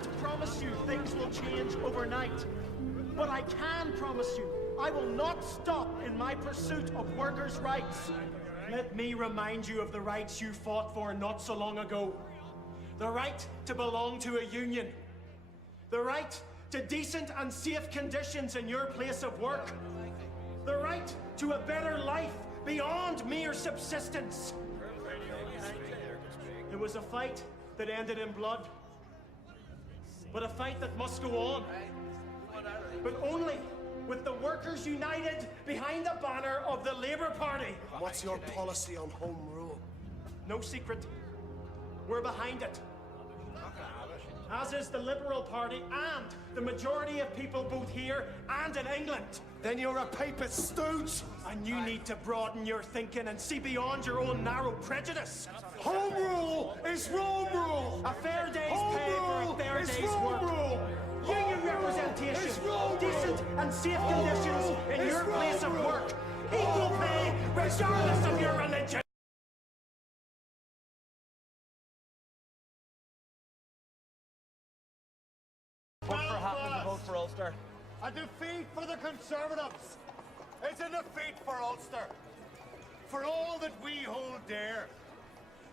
can't promise you things will change overnight, but I can promise you I will not stop in my pursuit of workers' rights. Let me remind you of the rights you fought for not so long ago. The right to belong to a union. The right to decent and safe conditions in your place of work. The right to a better life beyond mere subsistence. It was a fight that ended in blood, but a fight that must go on. But only with the workers united behind the banner of the Labour Party. What's your policy on home rule? No secret. We're behind it. As is the Liberal Party and the majority of people both here and in England. Then you're a papist stooge! And you need to broaden your thinking and see beyond your own narrow prejudice. Home rule is Rome rule! A fair day's Home pay for a rule fair is day's Rome work. rule! Union Home rule representation, is Rome decent rule! and safe Home conditions rule in is your Rome place of rule! work. Equal pay regardless of your religion. Vote for Ulster. A defeat for the Conservatives. It's a defeat for Ulster. For all that we hold dear.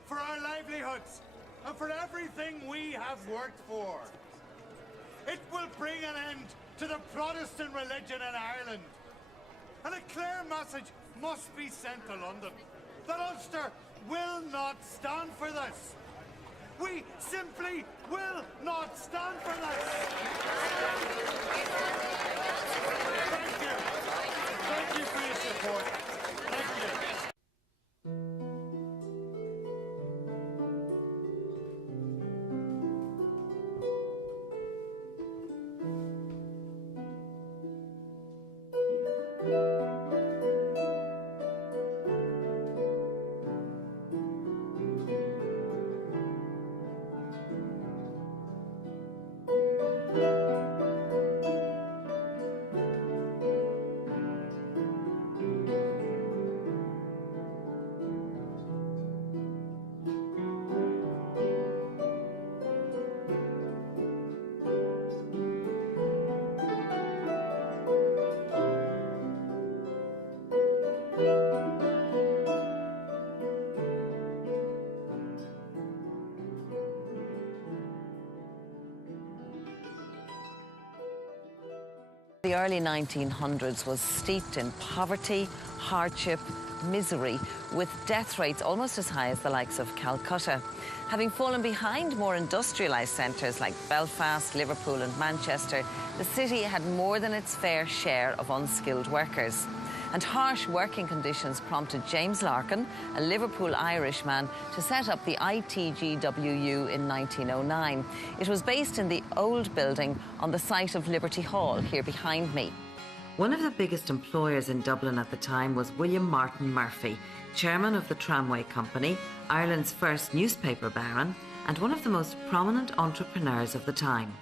For our livelihoods. And for everything we have worked for. It will bring an end to the Protestant religion in Ireland. And a clear message must be sent to London. That Ulster will not stand for this. We simply will not stand for this. Thank you. Thank you for your support. Thank you. The early 1900s was steeped in poverty, hardship, misery, with death rates almost as high as the likes of Calcutta. Having fallen behind more industrialised centres like Belfast, Liverpool and Manchester, the city had more than its fair share of unskilled workers. And harsh working conditions prompted James Larkin, a Liverpool Irishman, to set up the ITGWU in 1909. It was based in the old building on the site of Liberty Hall, here behind me. One of the biggest employers in Dublin at the time was William Martin Murphy, chairman of the Tramway Company, Ireland's first newspaper baron, and one of the most prominent entrepreneurs of the time.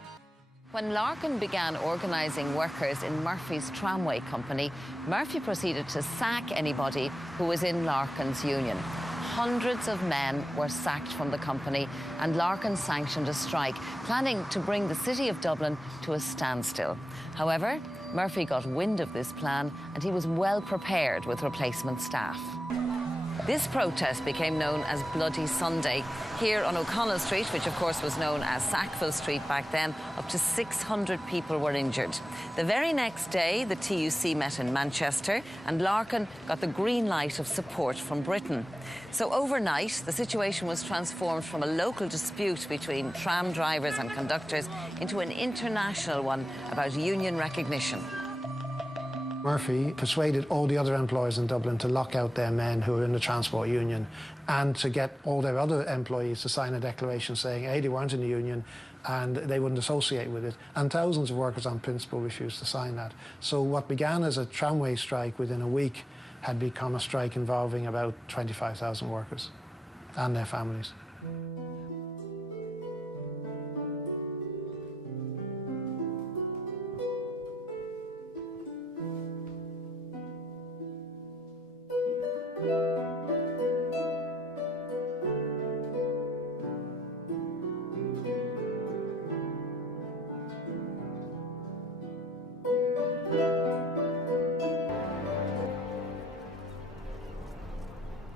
When Larkin began organising workers in Murphy's Tramway Company, Murphy proceeded to sack anybody who was in Larkin's union. Hundreds of men were sacked from the company, and Larkin sanctioned a strike, planning to bring the city of Dublin to a standstill. However, Murphy got wind of this plan, and he was well prepared with replacement staff. This protest became known as Bloody Sunday. Here on O'Connell Street, which of course was known as Sackville Street back then, up to 600 people were injured. The very next day, the TUC met in Manchester, and Larkin got the green light of support from Britain. So overnight, the situation was transformed from a local dispute between tram drivers and conductors into an international one about union recognition. Murphy persuaded all the other employers in Dublin to lock out their men who were in the transport union and to get all their other employees to sign a declaration saying, A, they weren't in the union and they wouldn't associate with it. And thousands of workers on principle refused to sign that. So what began as a tramway strike within a week had become a strike involving about 25,000 workers and their families.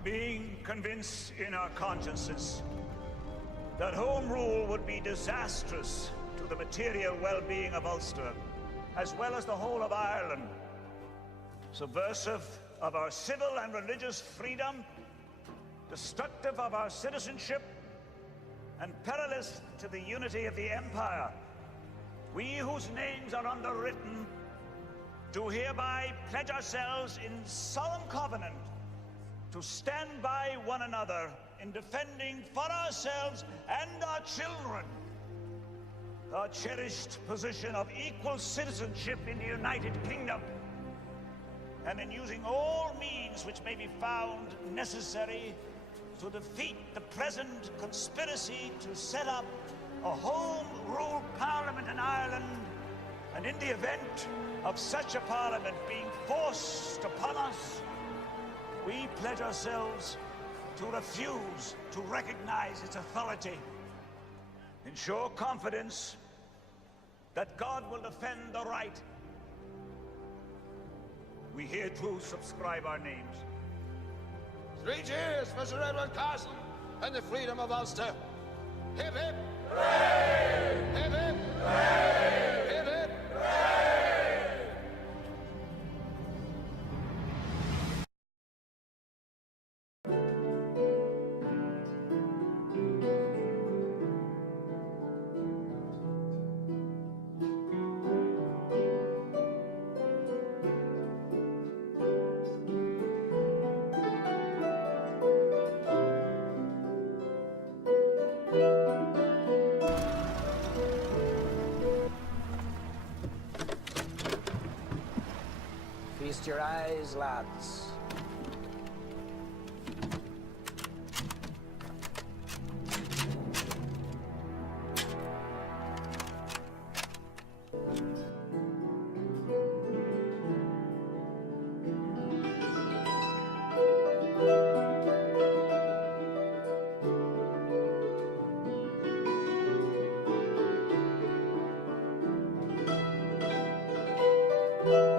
being convinced in our consciences that Home Rule would be disastrous to the material well-being of Ulster, as well as the whole of Ireland, subversive of our civil and religious freedom, destructive of our citizenship, and perilous to the unity of the Empire, we whose names are underwritten do hereby pledge ourselves in solemn covenant to stand by one another in defending for ourselves and our children our cherished position of equal citizenship in the United Kingdom, and in using all means which may be found necessary to defeat the present conspiracy to set up a Home Rule Parliament in Ireland, and in the event of such a Parliament being forced upon us, we pledge ourselves to refuse to recognize its authority, in sure confidence that God will defend the right. We hereto subscribe our names. 3 cheers for Sir Edward Castle and the freedom of Ulster. Hip hip! Hooray! Hip hip! Hooray! Hip hip! Hooray! Feast your eyes, lads. Thank you.